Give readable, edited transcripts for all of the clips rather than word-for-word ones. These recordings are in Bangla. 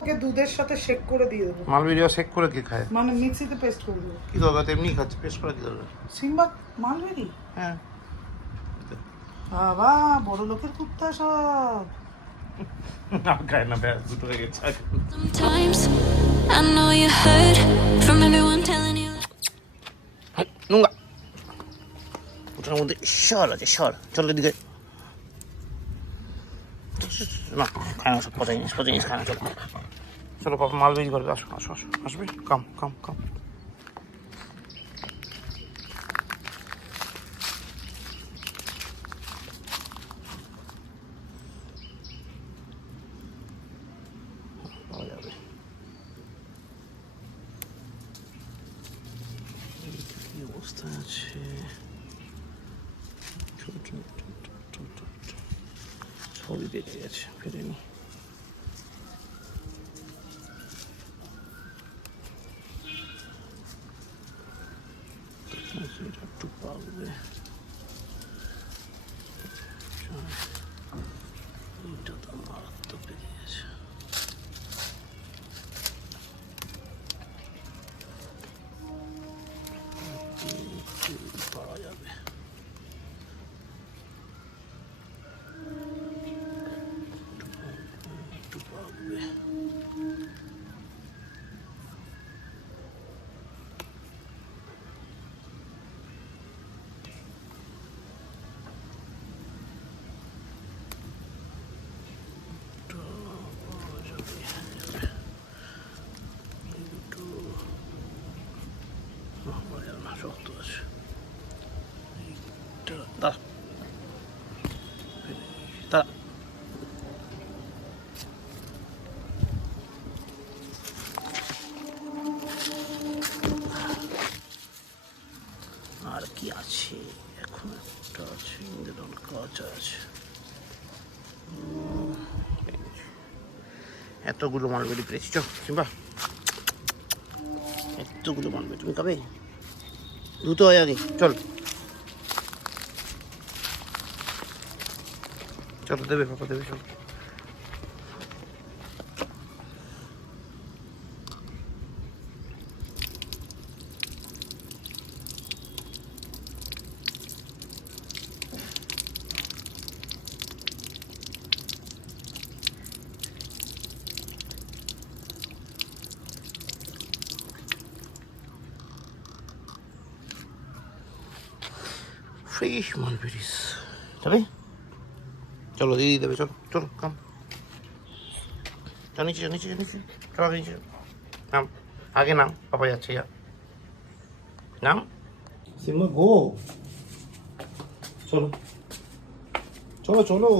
ওকে দুধের সাথে শেক করে দিয়ে দেবো। মালবেরিয়া শেক করে কি খায়? মানে মিক্সিতে পেস্ট করে দেবো। কি দরকার, এমনি খাচ্ছে, পেস্ট করে কি দরকার? Simba mulberry? হ্যাঁ, বাবা বড় লোকের কুত্তা সব। খায় না, ব্যাস দুটো হয়ে গেছে। Sometimes I know you heard from everyone telling you. নোংরা ওটার মধ্যে সর আছে, সর, চল এদিকে। না খায় না, সব পচা জিনিস খায় না। চলো চলো পাপা, মালবেরি করবে, আসো আসো আসো, আসবে, কাম কাম কাম। পাওয়া যাবে। কি অবস্থা আছে? সবই বেঁচে গেছে, ফেরেনি। একটু পাকবে, এটা তো মারাত্মক বেঁচে গেছে। পাওয়া যাবে। একটু পাকবে। শক্ত আছে, আর কি আছে? এখন একটা আছে, কাঁচা আছে। এতগুলো মালবেরি পেয়েছি, চল সিম্বা, এতগুলো মালবেরি তুমি খাবে? দ্রুত হয় আগে, চল চলো, দেবে পাপা, দেবে, চল। ফ্রেশ মালবেরিস তবে, চলো দিদি দেবে, চলো চলো কাম। নিচে নিচে নিচে, চলো আগে নিচে নাম, আগে নাম, পাপা যাচ্ছে, নাম সিম্বা, গো চলো চলো চলো,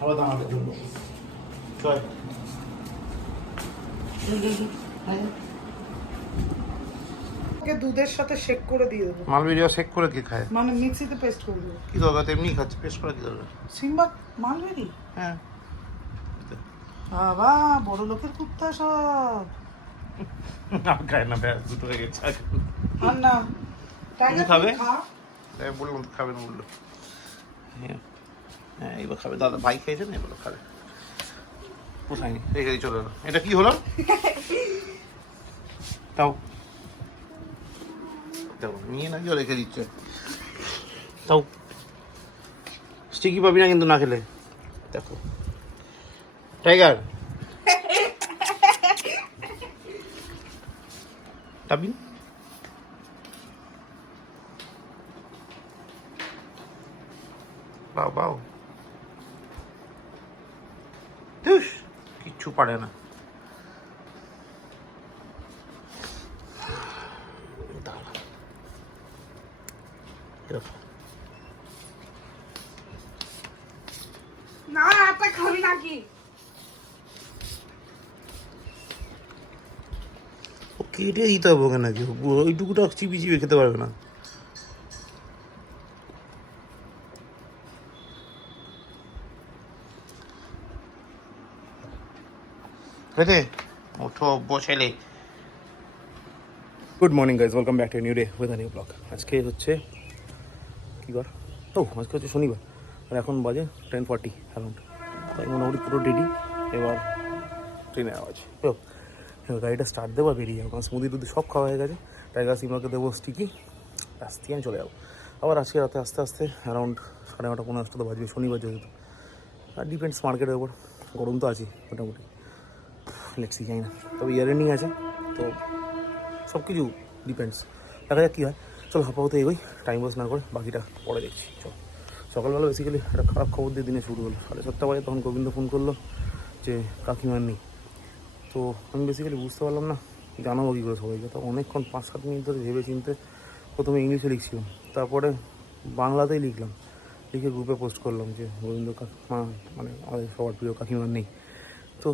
আবার দাঁড়ানোর জন্য চল। ওকে দুধের সাথে শেক করে দিয়ে দেবো। মালবেরিয়া শেক করে কি খায়? মানে মিক্সিতে পেস্ট করে দেবো। কি দরকার, এমনি খাচ্ছে, পেস্ট করে কি দরকার? Simba mulberry? হ্যাঁ, বাবা বড় লোকের কুত্তা সব। খায় না, ব্যাস দুটো হয়ে গেছে। আর না তুমি খাবে? বললাম খাবে না, বললো হ্যাঁ এবার খাবে। দাদা ভাই খেয়েছে না, এবার খাবে। কোথায় নি রেখে দিয়ে চলে এলো। এটা কি হলো? তাও দেখো, নিয়ে না গিয়ে রেখে দিচ্ছে। তাও স্টিকি পাবি না কিন্তু না খেলে। দেখো টাইগার, পাবি না? বাও বাও, কিচ্ছু পারে না। না আপনি খাবি নাকি? কেটে দিতে হবে ওকে নাকি? ওইটুকুটা চিপি চিপে খেতে পারবে না। খেতে ওঠো বসেলে। Good morning guys, welcome back to new day with a new blog. আজকে হচ্ছে কী বার? আজকে হচ্ছে শনিবার, আর এখন বাজে 10:40 অ্যারাউন্ড। তাই মোটামুটি পুরো রেডি। এবার ট্রেনে আওয়াজ তো এবার গাড়িটা স্টার্ট দেবো আর বেরিয়ে যাবো, কারণ স্মুদি টুদি সব খাওয়া হয়ে গেছে। টাইগার সিমলাকে দেবো স্টিকি, ব্যাস দিয়ে আমি চলে যাবো। আবার আজকে রাতে আস্তে আস্তে অ্যারাউন্ড 9:30 15টা তো বাজবে, শনিবার যেহেতু। আর ডিপেন্ডস মার্কেটের ওপর, গরম তো আছেই মোটামুটি, লেটসি যাই না। তবে ইয়ার এন্ডিং আছে তো সব কিছু ডিপেন্ডস, দেখা যাক কী হয়। চলো আপাতত এগোই, টাইম ওয়েস্ট না করে বাকিটা পরে দেখছি। চলো সকালবেলা বেসিক্যালি একটা খারাপ খবর দিয়ে দিনে শুরু হলো। 7:30 বাজে তখন গোবিন্দ ফোন করলো যে কাকিমার নেই। তো আমি বেসিক্যালি বুঝতে পারলাম না জানাবো কী করে সবাইকে। তো অনেকক্ষণ 5-7 মিনিট ধরে ভেবে চিনতে প্রথমে ইংলিশে লিখছিলাম, তারপরে বাংলাতেই লিখলাম, লিখে গ্রুপে পোস্ট করলাম যে গোবিন্দ কাকিমা মানে আমাদের সবার প্রিয় কাকিমার নেই। তো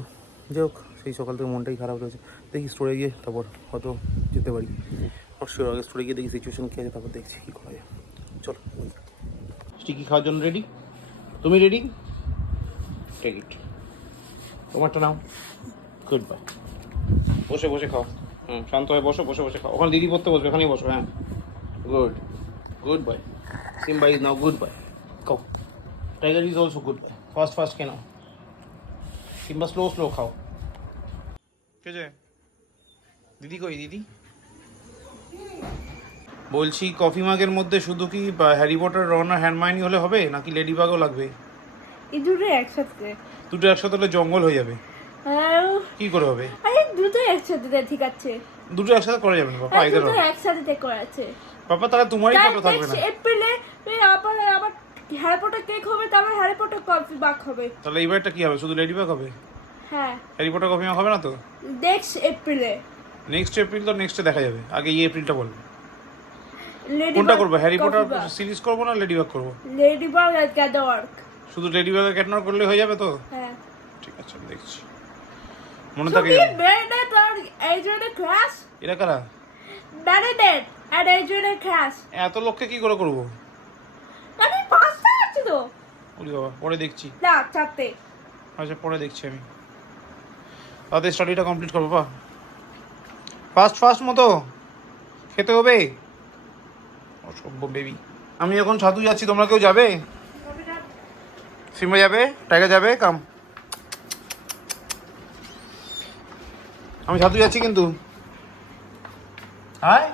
যাই হোক, সেই সকাল থেকে মনটাই খারাপ রয়েছে। দেখি স্টোরে গিয়ে তারপর হয়তো যেতে পারি। অবশ্যই আগে স্টোরে গিয়ে দেখি সিচুয়েশন কী আছে, তারপর দেখছি কী করা যায়। চলো স্টিকি খাওয়ার জন্য রেডি? তুমি রেডি? টেক ইট, তোমারটা নাও। Good by. বসে বসে খাও, শান্ত হয়ে বসো, বসে বসে খাও। ওখানে দিদি পড়তে বসবে, এখানেই বসো। হ্যাঁ good, good boy. Simba is now good boy. খাও। Tiger is also good boy. Fast fast কেন? সিম্বা স্লো স্লো খাও। কে যে দিদি কই? দিদি বলছি কফি মাগের মধ্যে শুধু কি হ্যারি পটার, রন আর হ্যারমাইনি হলে হবে, নাকি লেডি বাগও লাগবে? এই দুটো একসাথে। দুটো একসাথে হলে জঙ্গল হয়ে যাবে। কি করে হবে? আরে দুটো একসাথে দে, ঠিক আছে। দুটো একসাথে করা যাবে না পাপা, আরে এদের দুটো একসাথে তে করা আছে পাপা, তাহলে তোমারই ফটো থাকবে না। এপ্রিলে আবার আবার হ্যারি পটার কেক হবে, তারপর হ্যারি পটার কফি বাক হবে। তাহলে এইবারটা কি হবে? শুধু লেডি বাগ হবে? হ্যাঁ হ্যারি পটার কফি মাগ হবে না তো? নেক্সট এপ্রিলে। নেক্সট এপ্রিল তো নেক্সটে দেখা যাবে, আগে এই এপ্রিলটা বলবে। লেডি কোনটা করবো, হ্যারি পটার সিরিজ করবো না লেডি বাগ করবো? লেডি বাগ আর গ্যাদাওয়ার্ক। শুধু লেডি বাগের ক্যাটনার করলে হয়ে যাবে তো? হ্যাঁ ঠিক আছে, আমি দেখছি। মনে থাকে? বেনেডিক্ট আর এড্রিয়ানের ক্রাশ। এরা কারা? বেনেডিক্ট আর এড্রিয়ানের ক্রাশ। এত লোককে কি করে করবো? আরে পাঁচটা আছে তো। বলি বাবা, পরে দেখছি। না চারটে। আচ্ছা পরে দেখছি আমি। তাদের স্টাডিটা কমপ্লিট করবো বা ফার্স্ট ফার্স্ট মতো খেতে হবে। অসভ্য বেবি। আমি এখন ছাতু যাচ্ছি, তোমরা কেউ যাবে? সিম্বা যাবে, টাইগার যাবে, কাম। আমি ছাতু যাচ্ছি কিন্তু। হাই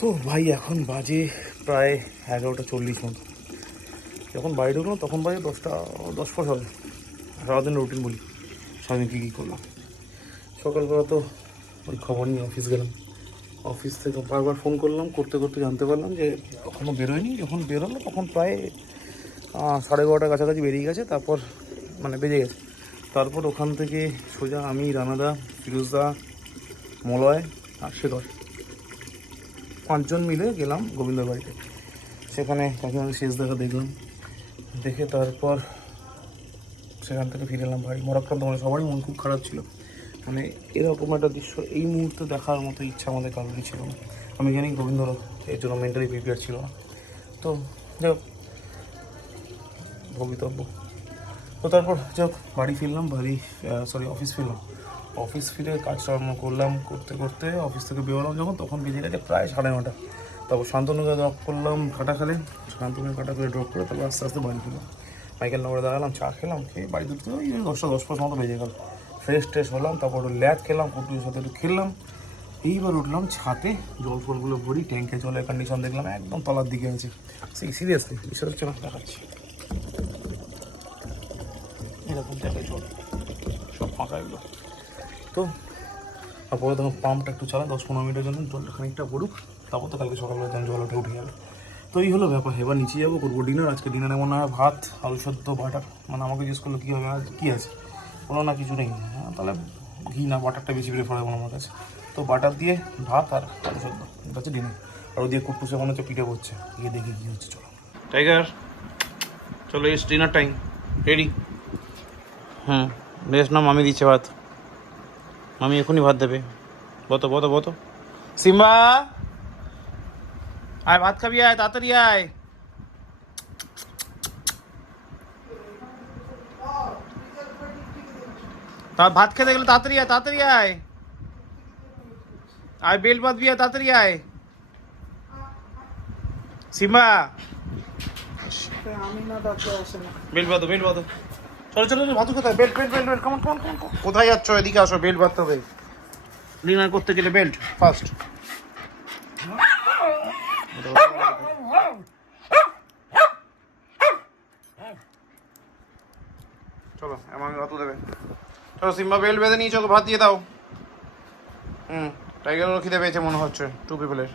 তো ভাই, এখন বাজে প্রায় 11:40 মতো। যখন বাড়ি ঢুকলাম তখন বাজে 10:10 হবে। সারাদিন রুটিন বলি, সারাদিন কী কী করলাম। সকালবেলা তো ওই খবর নিয়ে অফিস গেলাম। অফিস থেকে বারবার ফোন করলাম, করতে করতে জানতে পারলাম যে এখনও বেরোয়নি। যখন বেরোলো তখন প্রায় 11:30 কাছাকাছি বেরিয়ে গেছে, তারপর মানে বেজে গেছে। তারপর ওখান থেকে সোজা আমি, রানাদা, ফিরোজদা, মলয় আর শেখর 5 জন মিলে গেলাম গোবিন্দর বাড়িতে। সেখানে কাকিমাকে শেষ দেখা দেখলাম, দেখে তারপর সেখান থেকে ফিরে এলাম বাড়ি। মরাক্রান্ত, মানে সবারই মন খুব খারাপ ছিল। মানে এরকম একটা দৃশ্য এই মুহূর্তে দেখার মতো ইচ্ছা আমাদের কারোরই ছিল না। আমি জানি গোবিন্দর এর জন্য মেন্টালি প্রিপেয়ার ছিল না। তো যাই হোক, ভবিতব্য। তো তারপর যাই হোক বাড়ি ফিরলাম, অফিস ফিরলাম। অফিস ফিরে কাজকর্ম করলাম, করতে করতে অফিস থেকে বেরোলাম যখন, তখন বেজে গেছে প্রায় 9:30। তারপর শান্তনুকে ড্রপ করলাম কাটাখালে, শান্তনুকে কাটাখালে ড্রপ করে তারপর আস্তে আস্তে বাড়ি ফিরলাম। মাইকেল নগরে দাঁড়ালাম, চা খেলাম, খেয়ে বাড়ি ঢুকতে ওই 10:10 মতো বেজে গেল। ফ্রেশ ট্রেশ হলাম, তারপর ল্যাদ খেলাম, কুটুর সাথে একটু খেললাম। এইবার উঠলাম ছাদে, জল ফলগুলো ভরি, ট্যাঙ্কে জলের কন্ডিশন দেখলাম একদম তলার দিকে আছে। সিরিয়াসলি বিশ্বাস হচ্ছে না, দেখাচ্ছি। এরকম জায়গায় জল, সব ফাঁকা এগুলো। তো তারপরে তখন পাম্পটা একটু চালাই 10-15 মিনিটের জন্য, জলটা খানিকটা পড়ুক, তারপর তো কালকে সকালবেলা তখন জল উঠে গেল। তো এই হলো ব্যাপার। এবার নিচে যাবো, করবো ডিনার। আজকে ডিনারে মনে হয় ভাত, আলু সেদ্ধ, বাটার। মানে আমাকে জিজ্ঞেস করলো কী হবে, আজ কী আছে, কোনো না কিছু নেই। হ্যাঁ তাহলে ঘি না বাটারটা বেশি প্রেফার হবে আমার কাছে। তো বাটার দিয়ে ভাত আর আলু সেদ্ধ, এটা হচ্ছে ডিনার। আর ওদিকে কুট্টুসে মনে হচ্ছে পিঠে করছে, গিয়ে দেখি কী হচ্ছে। চলো টাইগার, চলো এস ডিনার টাইম, রেডি। হ্যাঁ বেশ না, মামি দিচ্ছে ভাত। মামি এখনই ভাত দেবে। বতো বতো বতো। সিম্বা আয়, ভাত খাবি, আয় তাড়াতাড়ি আয়। তা ভাত খেতে গেলে তাড়াতাড়ি আয়, তাড়াতাড়ি আয়, আয় বেল বাঁধবি, আয় তাড়াতাড়ি আয় সিম্বা, আমি না ডাকলে আসে না। বেল বাঁধো, বেল বাঁধো, চলো চলো চলো, ভাতু কোথায়, belt belt belt belt, common common common, কোথায় যাচ্ছ, এদিকে আসো, বেল্ট বাঁধতে হবে, ডিনার করতে গেলে বেল্ট ফার্স্ট। চলো এমন ভাত দেবে, চলো সিম্বা বেল্ট বেঁধে নিয়ে চলো, ভাত দিয়ে দাও। টাইগারও খিদে পেয়েছে মনে হচ্ছে, 2 পিপলের।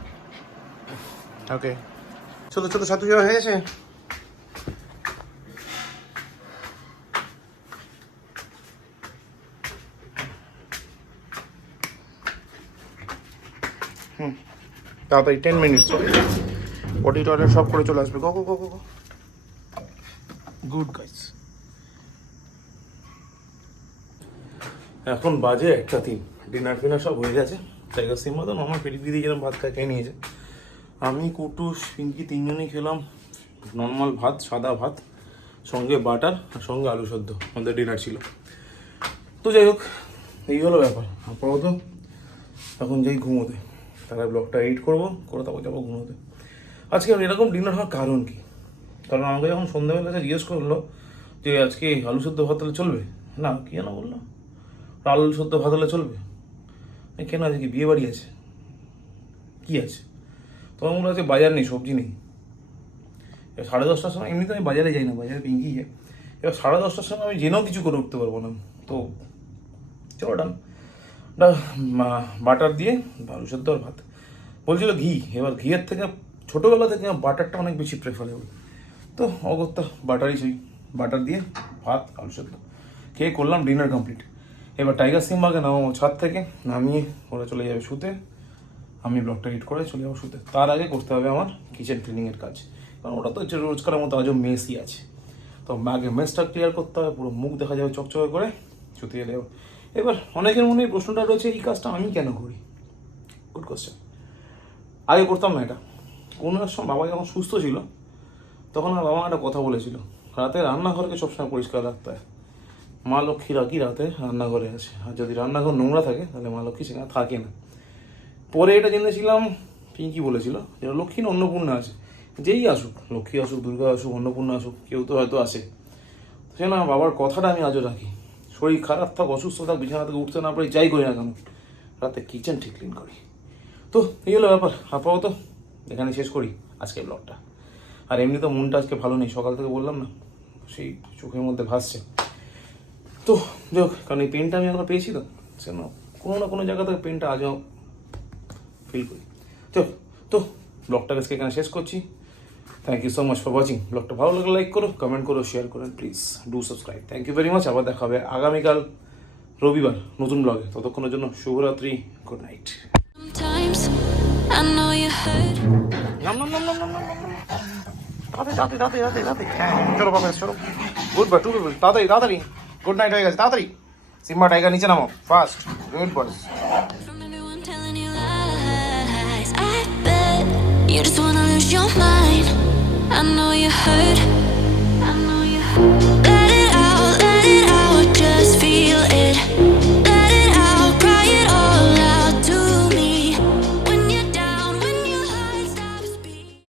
ওকে চলো চলো, সাতু যাওয়া হয়ে গেছে। তাড়াতাড়ি 10 মিনিট, পটি টয়লেট সব করে চলে আসবে। গো গো গো গো গো, গুড গাইস। এখন বাজে 1:03, ডিনার ফিনার সব হয়ে গেছে। টাইগার সিম্বা তো নর্মাল পেডিগ্রি দিয়ে যেরকম ভাত খেয়ে নিয়েছে, আমি কুটুস পিঙ্কি তিনজনই খেলাম নর্মাল ভাত, সাদা ভাত, সঙ্গে বাটার আর সঙ্গে আলু সেদ্ধ, আমাদের ডিনার ছিল। তো যাই হোক, এই হলো ব্যাপার। আপাতত এখন যাই ঘুমোতে, তারা ব্লগটা এডিট করবো, করে তারপর যাবো ঘুমোতে। আজকে এরকম ডিনার হওয়ার কারণ কি? কারণ আমাকে যখন সন্ধ্যাবেলা জিজ্ঞেস করলো যে আজকে আলু সেদ্ধ ভাত হলে চলবে, না কি না বললো, আলু সেদ্ধ ভাত হলে চলবে, কেন আজকে বিয়ে বাড়ি আছে, কি আছে? তখন মনে হচ্ছে বাজার নেই, সবজি নেই। 10:30টার সময়, এমনিতে আমি বাজারে যাই না, বাজারে পিঙ্কি যায়। এবার 10:30টার সময় আমি জেনেও কিছু করে উঠতে পারবো না। তো চলো ডান, বাটার দিয়ে আলু সেদ্ধ আর ভাত। বলছিল ঘি, এবার ঘিয়ের থেকে ছোটোবেলা থেকে বাটারটা অনেক বেশি প্রেফারেবল। তো অগত্যা বাটারই চাই, বাটার দিয়ে ভাত আলু সেদ্ধ খেয়ে করলাম ডিনার কমপ্লিট। এবার টাইগার সিম্বাকে নামাবো ছাদ থেকে, নামিয়ে ওরা চলে যাবে শুতে, আমি ব্লগটা এডিট করে চলে যাবো শুতে। তার আগে করতে হবে আমার কিচেন ক্লিনিংয়ের কাজ, কারণ ওটা তো রোজকারের মতো আজও মেসই আছে। তো আগে মেসটা ক্লিয়ার করতে হবে, পুরো মুখ দেখা যাবে চকচকে করে, শুতে গেলে। এবার অনেকের মনে এই প্রশ্নটা রয়েছে, এই কাজটা আমি কেন করি? Good question. আগে করতাম না এটা। কোনো এক সময় বাবা যখন সুস্থ ছিল, তখন আমার বাবা একটা কথা বলেছিল, রাতে রান্নাঘরকে সবসময় পরিষ্কার রাখতে হয়। মা লক্ষ্মী রাখি রাতে রান্নাঘরে আছে, আর যদি রান্নাঘর নোংরা থাকে তাহলে মা লক্ষ্মী সেখানে থাকে না। পরে এটা জেনেছিলাম, পিঙ্কি বলেছিল যে লক্ষ্মী না অন্নপূর্ণা আছে, যেই আসুক, লক্ষ্মী আসুক, দুর্গা আসুক, অন্নপূর্ণা আসুক, কেউ তো হয়তো আসে। সে না, বাবার কথাটা আমি আজও রাখি। শরীর খারাপ থাক, অসুস্থ থাক, বিছানা থেকে উঠতে না পারি, যাই করি না কেন, রাতে কিচেন ঠিক ক্লিন করি। তো এই হলো ব্যাপার। আপাতত এখানে শেষ করি আজকে ব্লগটা। আর এমনি তো মনটা আজকে ভালো নেই, সকাল থেকে বললাম না, সেই চোখের মধ্যে ভাসছে। তো যাই হোক, কারণ এই পেনটা আমি এখন পেয়েছি, তো সে না কোনো না কোনো জায়গা থেকে পেনটা আজও ফিল করি। তো ব্লগটাকে আজকে এখানে শেষ করছি। Thank you so much for watching. ব্লগটা ভালো লাগলে লাইক করো, কমেন্ট করো, শেয়ার করেন, please do subscribe. Thank you very much. আবার দেখা হবে আগামীকাল রবিবার নতুন ব্লগে। ততক্ষণের জন্য শুভরাত্রি, good night. Sometimes I know you hurt. চলো বাবা, চলো, গুড বাই, 2 পিপল, তাড়াতাড়ি তাড়াতাড়ি, গুড নাইট হয়ে গেছে, তাড়াতাড়ি। সিম্বা টাইগার নিচে নামো ফার্স্ট, গুড বয়েস। From everyone telling you lies. I bet you just wanna lose your